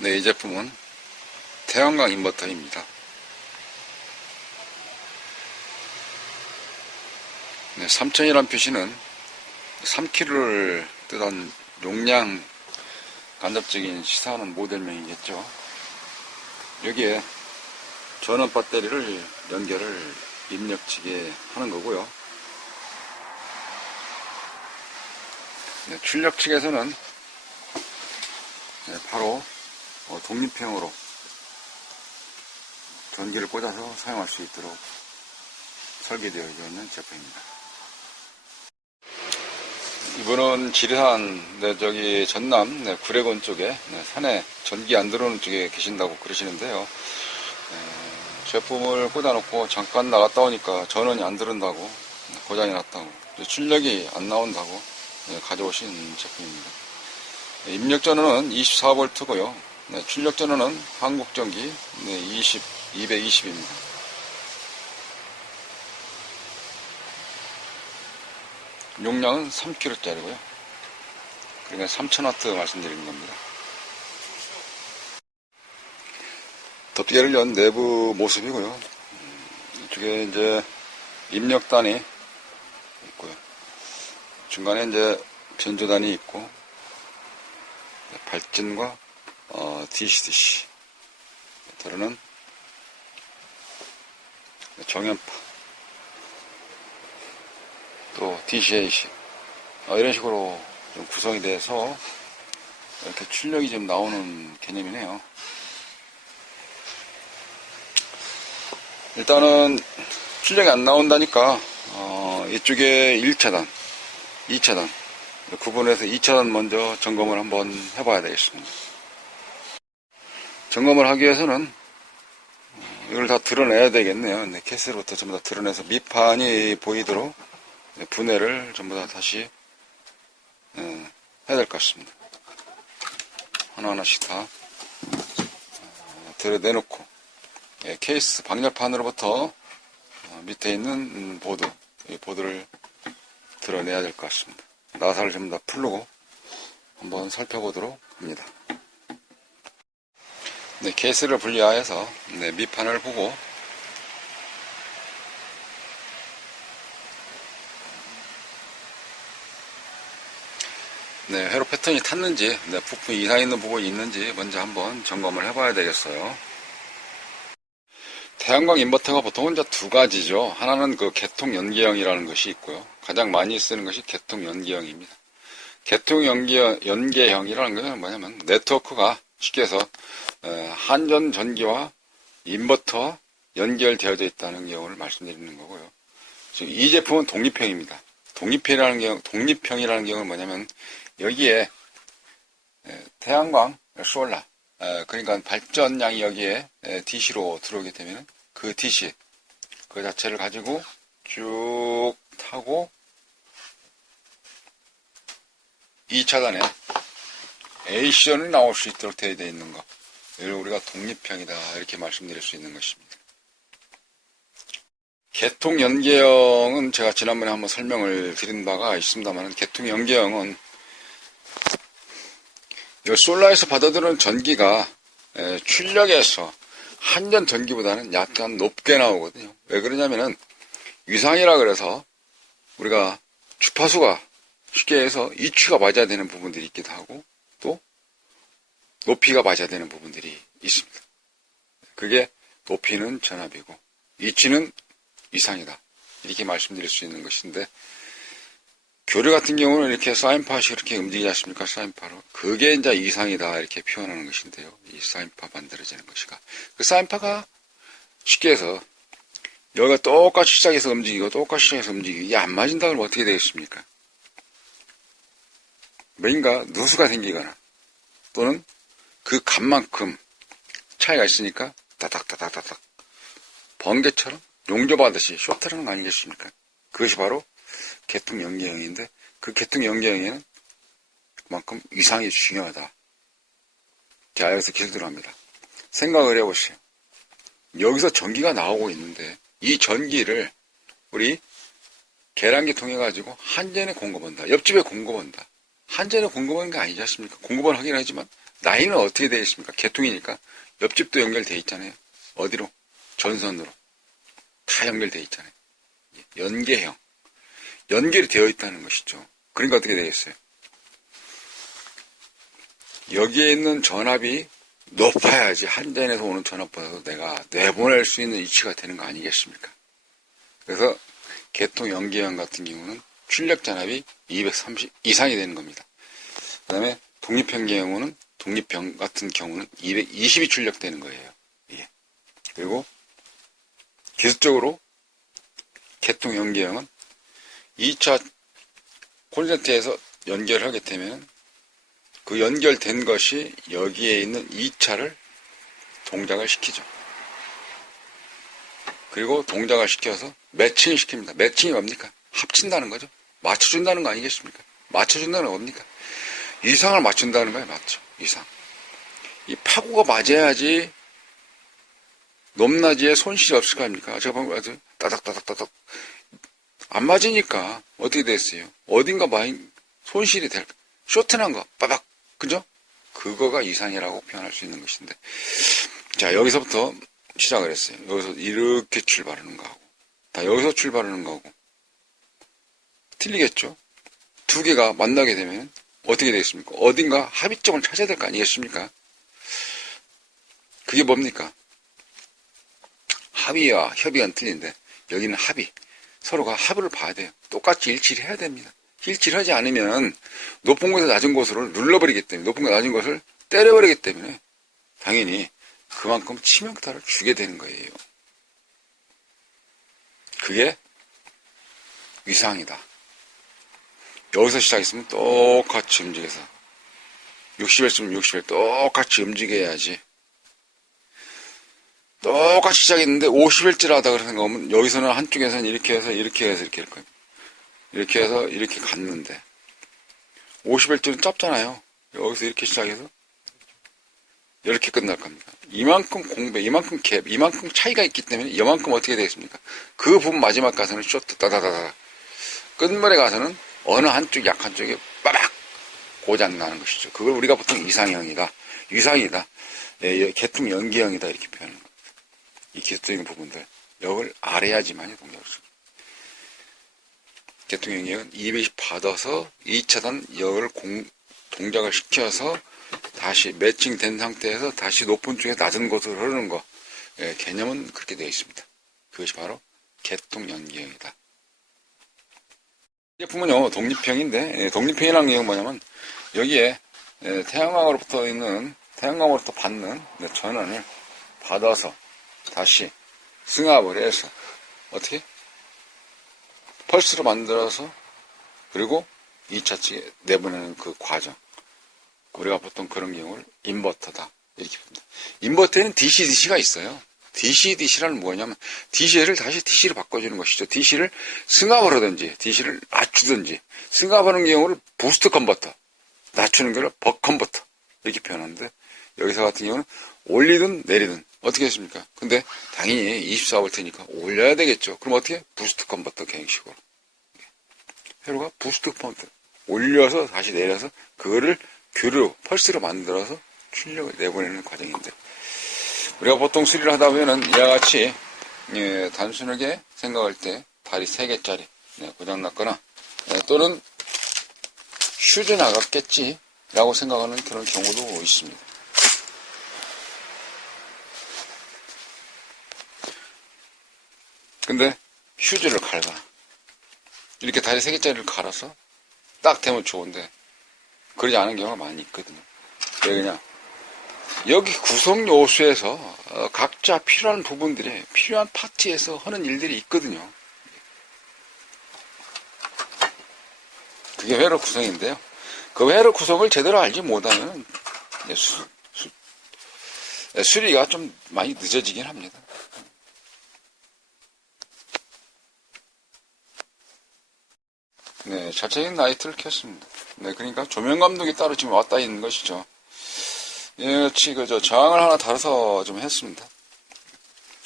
네, 이 제품은 태양광 인버터입니다. 네, 3000이란 표시는 3kg를 뜻한 용량 간접적인 시사하는 모델명이겠죠. 여기에 전원 배터리를 연결을 입력지게 하는 거고요. 네, 출력 측에서는 바로 독립형으로 전기를 꽂아서 사용할 수 있도록 설계되어 있는 제품입니다. 이분은 지리산 전남 구례군 쪽에 산에 전기 안 들어오는 쪽에 계신다고 그러시는데요. 제품을 꽂아놓고 잠깐 나갔다 오니까 전원이 안 들어온다고, 고장이 났다고, 출력이 안 나온다고 가져오신 제품입니다. 입력 전원은 24V고요. 출력 전원은 한국전기 220입니다. 용량은 3kg짜리고요. 그러니까 3000W 말씀드리는 겁니다. 덮개를 연 내부 모습이고요. 이쪽에 이제 입력단이 있고요. 중간에 이제 변조단이 있고, 발진과 DC 다루는 정연파, 또 DC-AC 이런 식으로 좀 구성이 돼서 이렇게 출력이 좀 나오는 개념이네요. 일단은 출력이 안 나온다니까 이쪽에 1차단, 2차단 구분해서 2차단 먼저 점검을 한번 해봐야 되겠습니다. 점검을 하기 위해서는 이걸 다 드러내야 되겠네요. 케이스부터 전부 다 드러내서 밑판이 보이도록 분해를 전부 다 다시 해야 될 것 같습니다. 하나하나씩 다 드러내놓고 케이스 방열판으로부터 밑에 있는 보드, 이 보드를 드러내야 될 것 같습니다. 나사를 전부 다 풀고 한번 살펴보도록 합니다. 네, 케이스를 분리하여서 밑판을 보고 회로 패턴이 탔는지, 부품 이상 있는 부분이 있는지 먼저 한번 점검을 해봐야 되겠어요. 태양광 인버터가 보통은 이제 두 가지죠. 하나는 그 개통 연계형이라는 것이 있고요. 가장 많이 쓰는 것이 개통 연계형입니다. 개통 연계형이라는 것은 뭐냐면 네트워크가 쉽게 해서 한전 전기와 인버터와 연결되어져 있다는 경우를 말씀드리는 거고요. 즉 이 제품은 독립형입니다. 독립형이라는 경우는 뭐냐면 여기에 태양광, 솔라, 그러니까 발전량이 여기에 DC로 들어오게 되면 그 DC, 그 자체를 가지고 쭉 타고 2차단에 AC전이 나올 수 있도록 되어 있는 것. 이걸 우리가 독립형이다 이렇게 말씀드릴 수 있는 것입니다. 개통 연계형은 제가 지난번에 한번 설명을 드린 바가 있습니다만, 개통 연계형은 솔라에서 받아들이는 전기가 출력에서 한전 전기보다는 약간 높게 나오거든요. 왜 그러냐면은 위상이라 그래서 우리가 주파수가 쉽게 해서 이추가 맞아야 되는 부분들이 있기도 하고, 또 높이가 맞아야 되는 부분들이 있습니다. 그게 높이는 전압이고 이치는 위상이다 이렇게 말씀드릴 수 있는 것인데, 교류 같은 경우는 이렇게 사인파시 이렇게 움직이지 않습니까? 사인파로. 그게 이제 이상이다 이렇게 표현하는 것인데요. 이 사인파 만들어지는 것이가. 그 사인파가 쉽게 해서 여기가 똑같이 시작해서 움직이고 똑같이 시작해서 움직이고 이게 안 맞은다 그러면 어떻게 되겠습니까? 뭔가 누수가 생기거나 또는 그 값만큼 차이가 있으니까 다닥다닥다닥 번개처럼 용접하듯이 쇼트라는 거 아니겠습니까? 그것이 바로 개통 연계형인데, 그 개통 연계형에는 그만큼 위상이 중요하다. 자, 여기서 기술 들어갑니다. 생각을 해보세요. 여기서 전기가 나오고 있는데 이 전기를 우리 계량기 통해 가지고 한전에 공급한다. 옆집에 공급한다. 한전에 공급하는 게 아니지 않습니까? 공급은 하긴 하지만 라인은 어떻게 되어 있습니까? 개통이니까 옆집도 연결되어 있잖아요. 어디로? 전선으로. 다 연결되어 있잖아요. 연계형. 연결이 되어 있다는 것이죠. 그러니까 어떻게 되겠어요? 여기에 있는 전압이 높아야지 한전에서 오는 전압보다도 내가 내보낼 수 있는 위치가 되는 거 아니겠습니까? 그래서 개통 연계형 같은 경우는 출력 전압이 230 이상이 되는 겁니다. 그 다음에 독립형 경우는 독립형 같은 경우는 220이 출력되는 거예요. 예. 그리고 기술적으로 개통 연계형은 2차 콘센트에서 연결하게 되면 그 연결된 것이 여기에 있는 2차를 동작을 시키죠. 그리고 동작을 시켜서 매칭을 시킵니다. 매칭이 뭡니까? 합친다는 거죠. 맞춰준다는 거 아니겠습니까? 맞춰준다는 거 뭡니까? 이상을 맞춘다는 거예요. 맞죠? 이상. 이 파고가 맞아야지 높낮이에 손실이 없을 거 아닙니까? 제가 방금 아주 따닥따닥따닥 안 맞으니까 어떻게 됐어요? 어딘가 많이 손실이 될 쇼트난 거 빠박 그죠? 그거가 이상이라고 표현할 수 있는 것인데 자 여기서부터 시작을 했어요. 여기서 이렇게 출발하는 거하고 다 여기서 출발하는 거하고 틀리겠죠? 두 개가 만나게 되면 어떻게 되겠습니까? 어딘가 합의점을 찾아야 될 거 아니겠습니까? 그게 뭡니까? 합의와 협의가 틀린데 여기는 합의. 서로가 합의를 봐야 돼요. 똑같이 일치를 해야 됩니다. 일치를 하지 않으면 높은 곳에서 낮은 곳으로 눌러버리기 때문에 높은 곳 낮은 곳을 때려버리기 때문에 당연히 그만큼 치명타를 주게 되는 거예요. 그게 위상이다. 여기서 시작했으면 똑같이 움직여서 60일쯤 60일 똑같이 움직여야지. 똑같이 시작했는데 50일째 하다 그러는 거면 여기서는 한쪽에서는 이렇게 해서 이렇게 해서 이렇게 할 거예요. 이렇게 해서 이렇게 갔는데 50일째는 짧잖아요. 여기서 이렇게 시작해서 이렇게 끝날 겁니다. 이만큼 공배, 이만큼 갭, 이만큼 차이가 있기 때문에 이만큼 어떻게 되겠습니까? 그 부분 마지막 가서는 쇼트 따다다다 끝물에 가서는 어느 한쪽 약한 쪽에 빠박 고장나는 것이죠. 그걸 우리가 보통 이상형이다, 위상이다, 개통 연계형이다 이렇게 표현하는 겁니다. 이 기술적인 부분들 이걸 알아야지만이 동작을 수 있습니다. 개통 연계형은 220 받아서 2차단 역을 동작을 시켜서 다시 매칭된 상태에서 다시 높은 쪽에 낮은 곳으로 흐르는 거 개념은 그렇게 되어 있습니다. 그것이 바로 개통 연계형이다. 이 제품은요 독립형인데 독립형이라는 게 뭐냐면 여기에 태양광으로부터 받는 전원을 받아서 다시 승합을 해서 어떻게 펄스로 만들어서 그리고 2차 측에 내보내는 그 과정 우리가 보통 그런 경우를 인버터다 이렇게 봅니다. 인버터에는 DC-DC가 있어요. DC-DC라는 뭐냐면 DC를 다시 DC로 바꿔주는 것이죠. DC를 승합을 하든지 DC를 낮추든지 승합하는 경우를 부스트 컨버터 낮추는 경우를 벅 컨버터 이렇게 표현하는데 여기서 같은 경우는 올리든 내리든 어떻게 했습니까? 근데 당연히 24V니까 올려야 되겠죠. 그럼 어떻게? 부스트 컨버터 형식으로 회로가 부스트 컨버터 올려서 다시 내려서 그거를 교류 펄스로 만들어서 출력을 내보내는 과정인데 우리가 보통 수리를 하다 보면은 이와 같이 단순하게 생각할 때 다리 3개짜리 고장났거나 또는 휴지 나갔겠지 라고 생각하는 그런 경우도 있습니다. 근데 휴지를 갈아 이렇게 다리 3개짜리를 갈아서 딱 대면 좋은데 그러지 않은 경우가 많이 있거든요. 왜 그냥 여기 구성 요소에서 각자 필요한 부분들이 필요한 파트에서 하는 일들이 있거든요. 그게 회로 구성인데요. 그 회로 구성을 제대로 알지 못하면 수리가 좀 많이 늦어지긴 합니다. 네, 자체적인 라이트를 켰습니다. 네, 그러니까 조명 감독이 따로 지금 왔다 있는 것이죠. 역시 저항을 하나 달아서 좀 했습니다.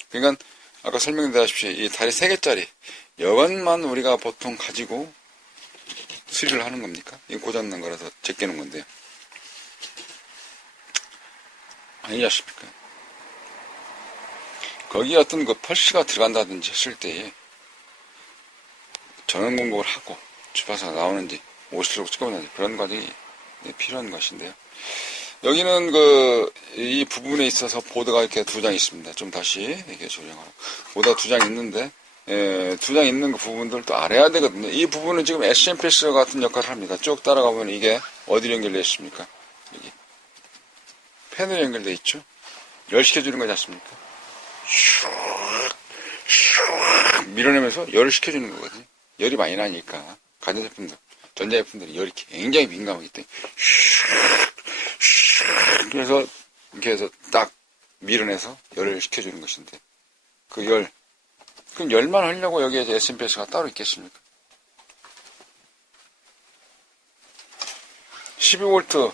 그러니까 아까 설명드렸다시피 이 다리 3개짜리 이것만 우리가 보통 가지고 수리를 하는 겁니까? 이거 고장난 거라서 제껴놓은 건데요. 아니지 않습니까? 거기에 어떤 그 펄시가 들어간다든지 했을 때에 전원 공급을 하고 주파수가 나오는지 오실록 찍어보는지 그런 과정이 필요한 것인데요. 여기는 이 부분에 있어서 보드가 이렇게 두 장 있습니다. 좀 다시 이렇게 조정하고. 보드가 두 장 있는데, 두 장 있는 그 부분들도 알아야 되거든요. 이 부분은 지금 SMP 같은 역할을 합니다. 쭉 따라가보면 이게 어디로 연결되어 있습니까? 여기. 팬으로 연결되어 있죠? 열시켜주는 거지 않습니까? 슉 밀어내면서 열을 식혀주는 거거든요. 열이 많이 나니까 가전제품들, 전자제품들이 열이 굉장히 민감하기 때문에 그래서 이렇게 해서 딱 밀어내서 열을 식혀주는 것인데 그럼 열만 하려고 여기에 SMPS가 따로 있겠습니까? 12V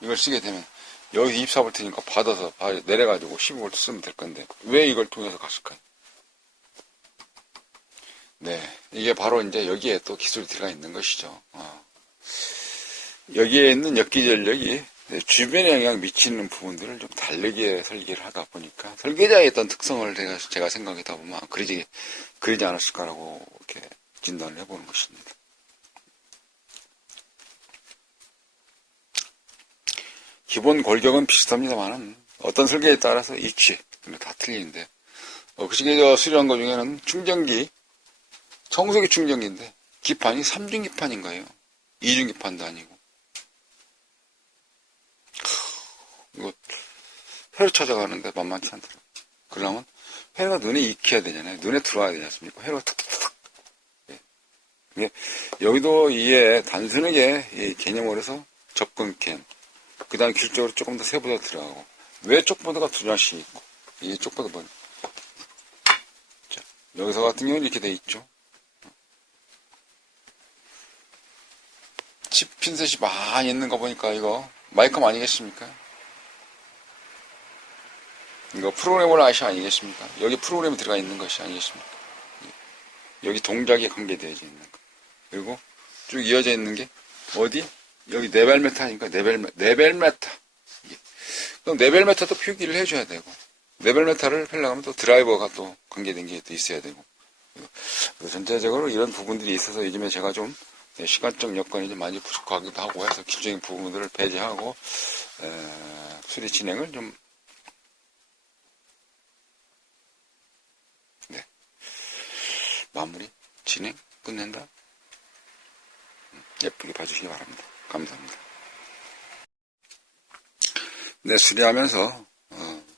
이걸 쓰게 되면 여기 24V니까 받아서 내려가지고 12V 쓰면 될 건데 왜 이걸 통해서 갔을까요? 네, 이게 바로 이제 여기에 또 기술이 들어가 있는 것이죠. 여기에 있는 역기전력이 주변에 영향 미치는 부분들을 좀 다르게 설계를 하다 보니까 설계자의 어떤 특성을 제가 생각하다 보면 그리지 않았을까라고 이렇게 진단을 해보는 것입니다. 기본 골격은 비슷합니다만은 어떤 설계에 따라서 위치 다 틀리는데 그 시기에 수리한 것 중에는 충전기 청소기 충전기인데 기판이 3중 기판인 거예요. 2중 기판도 아니고. 이거 회로 찾아가는데 만만치 않더라고요. 그러려면 회가 눈에 익혀야 되잖아요. 눈에 들어와야 되지 않습니까? 회로가 탁탁탁. 예. 여기도 이게 단순하게 이 개념으로 해서 접근캔, 그 다음에 기술적으로 조금 더 세부가 들어가고, 왜 쪽보드가 두 장씩 있고, 이 쪽보드 뭐. 자, 여기서 같은 경우는 이렇게 돼 있죠. 칩 핀셋이 많이 있는 거 보니까 이거 마이컴 아니겠습니까? 이거 프로그래머 아시 아니겠습니까? 여기 프로그램이 들어가 있는 것이 아니겠습니까? 여기 동작이 관계되어져 있는 거. 그리고 쭉 이어져 있는 게 어디? 여기 네벨메타니까 네벨메타. 그럼 네벨메타도 표기를 해줘야 되고 네벨메타를 하려면 또 드라이버가 또 관계된 게 또 있어야 되고. 전체적으로 이런 부분들이 있어서 요즘에 제가 좀 시간적 여건이 좀 많이 부족하기도 하고 해서 기초적인 부분들을 배제하고 수리 진행을 좀 마무리 진행 끝낸다. 예쁘게 봐주시기 바랍니다. 감사합니다. 네, 수리하면서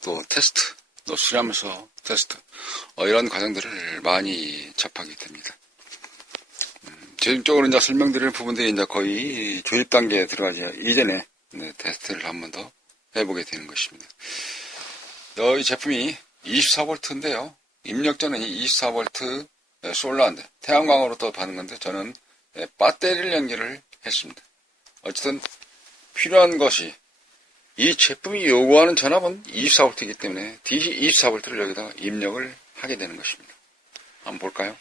또 테스트, 또 수리하면서 테스트 이런 과정들을 많이 접하게 됩니다. 최종적으로 이제 설명드릴 부분들이 이제 거의 조립 단계에 들어가지 이전에 테스트를 한 번 더 해보게 되는 것입니다. 이 제품이 24V인데요. 입력 전원이 24V 솔라인데 태양광으로 또 받는 건데 저는 배터리를 연결을 했습니다. 어쨌든 필요한 것이 이 제품이 요구하는 전압은 24V이기 때문에 DC 24V를 여기다가 입력을 하게 되는 것입니다. 한번 볼까요?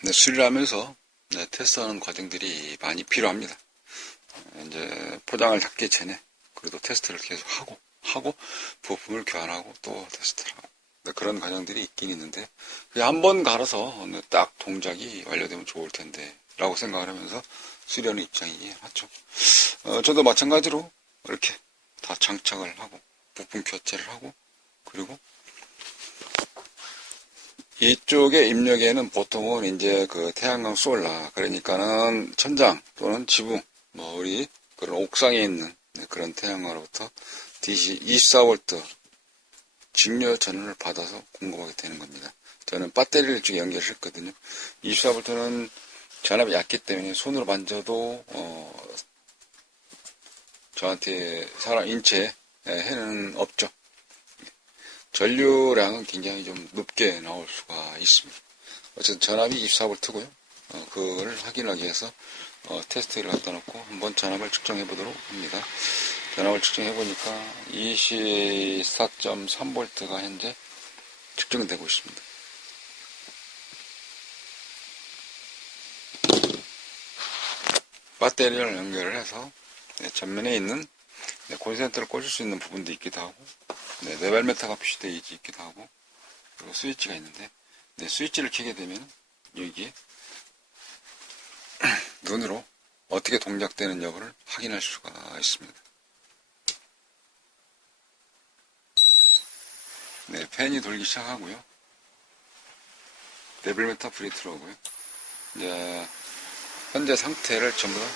네, 수리를 하면서 테스트하는 과정들이 많이 필요합니다. 이제 포장을 닫기 전에 그래도 테스트를 계속 하고 부품을 교환하고 또 테스트를 하고 그런 과정들이 있긴 있는데 한 번 갈아서 딱 동작이 완료되면 좋을 텐데 라고 생각을 하면서 수리하는 입장이긴 하죠. 저도 마찬가지로 이렇게 다 장착을 하고 부품 교체를 하고 그리고 이쪽에 입력에는 보통은 이제 그 태양광 솔라 그러니까는 천장 또는 지붕 우리 그런 옥상에 있는 그런 태양광으로부터 DC 24V 직료 전원을 받아서 공급하게 되는 겁니다. 저는 배터리를 이쪽에 연결했거든요. 24V는 전압이 얕기 때문에 손으로 만져도 저한테 사람 인체에 해는 없죠. 전류량은 굉장히 좀 높게 나올 수가 있습니다. 어쨌든 전압이 24V고요. 그거를 확인하기 위해서 테스트를 갖다 놓고 한번 전압을 측정해 보도록 합니다. 전압을 측정해 보니까 24.3V가 현재 측정되고 있습니다. 배터리를 연결을 해서 전면에 있는 콘센트를 꽂을 수 있는 부분도 있기도 하고, 네발메타가 표시되어 있기도 하고, 그리고 스위치가 있는데, 스위치를 켜게 되면 여기에 눈으로 어떻게 동작되는 여부를 확인할 수가 있습니다. 팬이 돌기 시작하고요. 네발메타 불이 들어오고요. 이제 현재 상태를 전부 다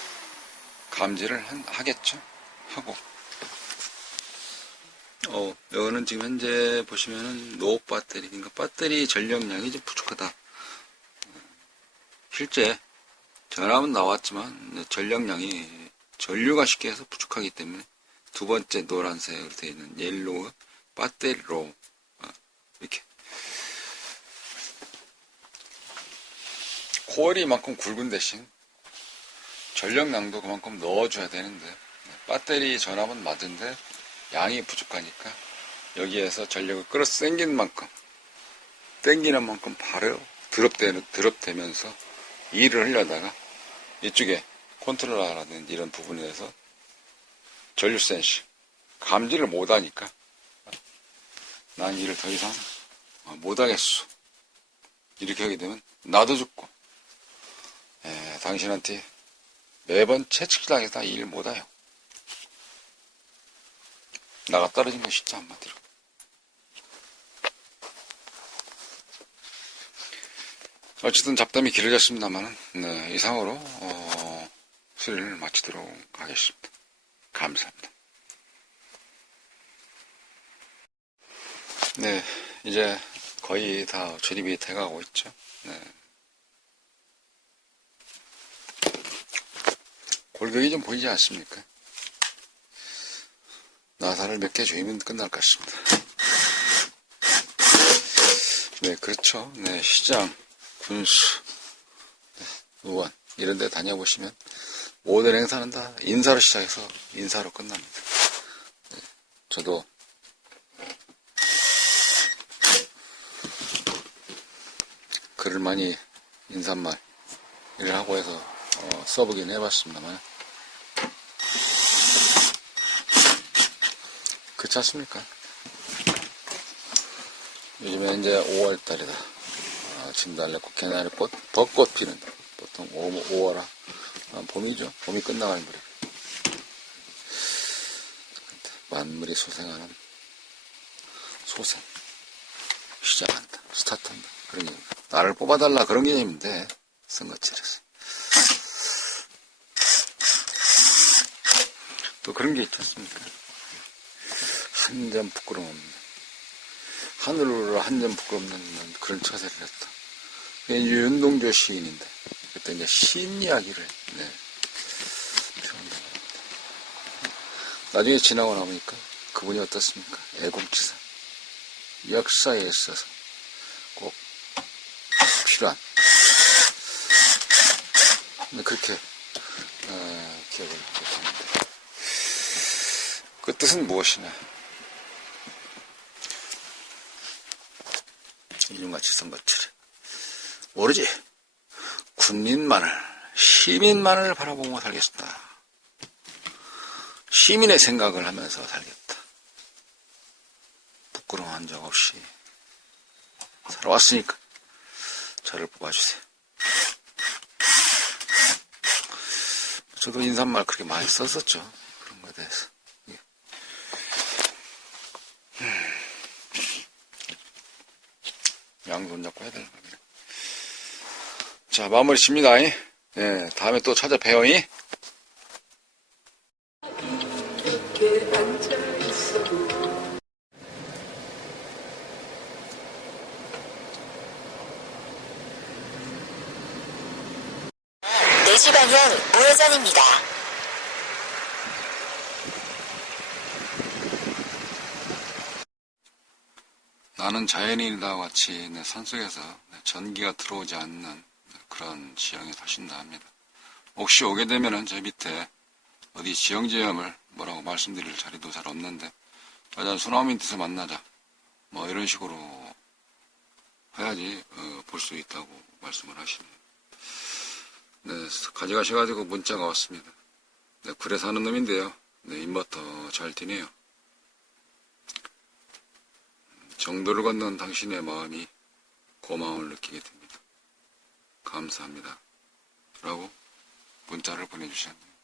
감지를 하겠죠. 하고, 여기는 지금 현재 보시면은 노 배터리, 그러니까 배터리 전력량이 좀 부족하다. 실제 전압은 나왔지만 전력량이 전류가 쉽게 해서 부족하기 때문에 두 번째 노란색으로 되어 있는 옐로우 배터리로 이렇게 코일이 이만큼 굵은 대신 전력량도 그만큼 넣어줘야 되는데 배터리 전압은 맞은데 양이 부족하니까 여기에서 전력을 끌어당기는 만큼 당기는 만큼 바로 드롭되면서 일을 하려다가 이쪽에 컨트롤러라든지 이런 부분에서 전류 센시 감지를 못하니까 난 일을 더 이상 못하겠소. 이렇게 하게 되면 나도 죽고 당신한테 매번 채찍질당해서 일 못해요. 나가 떨어진 거 진짜 한마디로. 어쨌든 잡담이 길어졌습니다만 이상으로 수리를 마치도록 하겠습니다. 감사합니다. 이제 거의 다 조립이 돼가고 있죠. 골격이 좀 보이지 않습니까? 나사를 몇 개 조이면 끝날 것 같습니다. 그렇죠. 시장, 군수, 의원 이런 데 다녀보시면 모든 행사는 다 인사로 시작해서 인사로 끝납니다. 저도 글을 많이 인사말 일을 하고 해서 써보긴 해봤습니다만 그렇지 않습니까? 요즘에 이제 5월달이다. 진달래꽃, 개나리꽃, 벚꽃 피는 보통 5월 봄이죠. 봄이 끝나가는 무렵 만물이 소생하는 소생 시작한다. 스타트한다. 그런 얘기. 나를 뽑아달라 그런 개념인데 선거철에서 또 그런 게 있지 않습니까? 한 점 부끄럼 없는 하늘으로 한 점 부끄럼 없는 그런 처세를 했다. 이게 윤동주 시인인데 그때 이제 시인 이야기를 표현한다. 나중에 지나고 나보니까 그분이 어떻습니까? 애공치사 역사에 있어서 꼭 필요한 그렇게 기억을 못합니다. 그 뜻은 무엇이냐? 이중같이 선거철에 모르지. 군민만을 시민만을 바라보고 살겠다. 시민의 생각을 하면서 살겠다. 부끄러워한 적 없이 살아왔으니까 저를 뽑아주세요. 저도 인사말 그렇게 많이 썼었죠. 그런 거에 대해서. 양손 잡고 해야 되는 겁니다. 자, 마무리 칩니다. 다음에 또 찾아뵈어이. 내시 방향 우회전입니다. 나는 자연인이다 같이 산속에서 전기가 들어오지 않는 그런 지형에 사신다 합니다. 혹시 오게 되면은 저 밑에 어디 지형지염을 뭐라고 말씀드릴 자리도 잘 없는데 일단 소나무 밑에서 만나자 뭐 이런 식으로 해야지 볼 수 있다고 말씀을 하시네요. 가져가셔가지고 문자가 왔습니다. 네, 굴에 사는 놈인데요. 네, 인버터 잘 뛰네요. 정도를 건넌 당신의 마음이 고마움을 느끼게 됩니다. 감사합니다. 라고 문자를 보내주셨네요.